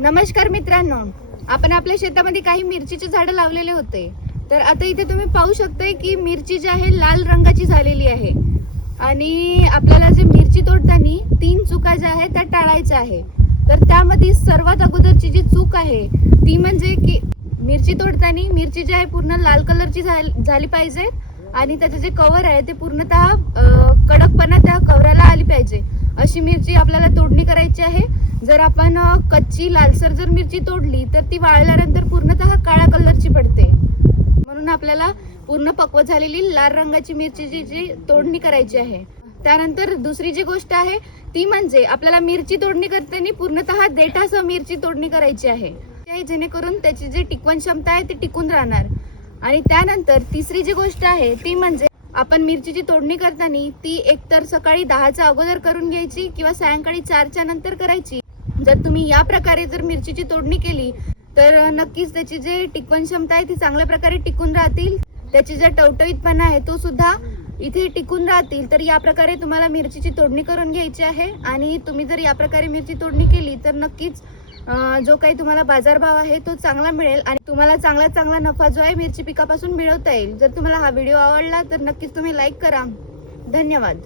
नमस्कार मित्रांनो. आपण आपल्या शेतामध्ये काही मिरचीचे झाडं लावलेले होते. तर आता इथे तुम्ही पाहू शकताय की मिरची जी आहे लाल रंगाची झालेली आहे. आणि आपल्याला जे मिरची तोडताना तीन चुका ज्या आहेत त्या टाळायच्या आहे. तर त्यामध्ये सर्वात अगोदरची जी चूक आहे ती म्हणजे की मिरची तोडताना मिरची जी आहे पूर्ण लाल कलरची झाल- झाली पाहिजे. आणि त्याचं जे कवर आहे ते पूर्णतः कडकपणा त्या कवराला आली पाहिजे. अशी मिरची आपल्याला तोडणी करायची आहे. जर आपण कच्ची लालसर जर मिरची तोडली तर ती वाळल्यानंतर पूर्णतः काळ्या कलरची पडते. म्हणून आपल्याला पूर्ण पक्व झालेली लाल रंगाची मिरचीची जी तोडणी करायची आहे. त्यानंतर दुसरी जी गोष्ट आहे ती म्हणजे आपल्याला मिरची तोडणी करताना पूर्णतः देठासह मिरची तोडणी करायची आहे. ते जेणेकरून त्याची जी टिकवण क्षमता आहे ती टिकून राहणार. आणि त्यानंतर तिसरी जी गोष्ट आहे ती म्हणजे आपण मिरचीची तोडणी करताना ती एकतर सकाळी दहाच्या अगोदर करून घ्यायची किंवा सायंकाळी चारच्या नंतर करायची. जर तुम्ही या प्रकारे जर मिरचीची तोडणी केली तर नक्कीच त्याची जे टिकवण क्षमता आहे ती चांगल्या प्रकारे टिकून राहतील. त्याची जे टवटवीतपणा आहे तो सुद्धा इथे टिकून राहतील. तर या प्रकारे तुम्हाला मिरचीची तोडणी करून घ्यायची आहे आणि तुम्ही जर या प्रकारे मिरची तोडणी केली तर नक्कीच जो काही तुम्हाला बाजारभाव आहे तो चांगला मिळेल आणि तुम्हाला चांगला चांगला नफा जो आहे मिरची पिकापासून मिळवता येईल. जर तुम्हाला हा व्हिडिओ आवडला तर नक्कीच तुम्ही लाईक करा. धन्यवाद.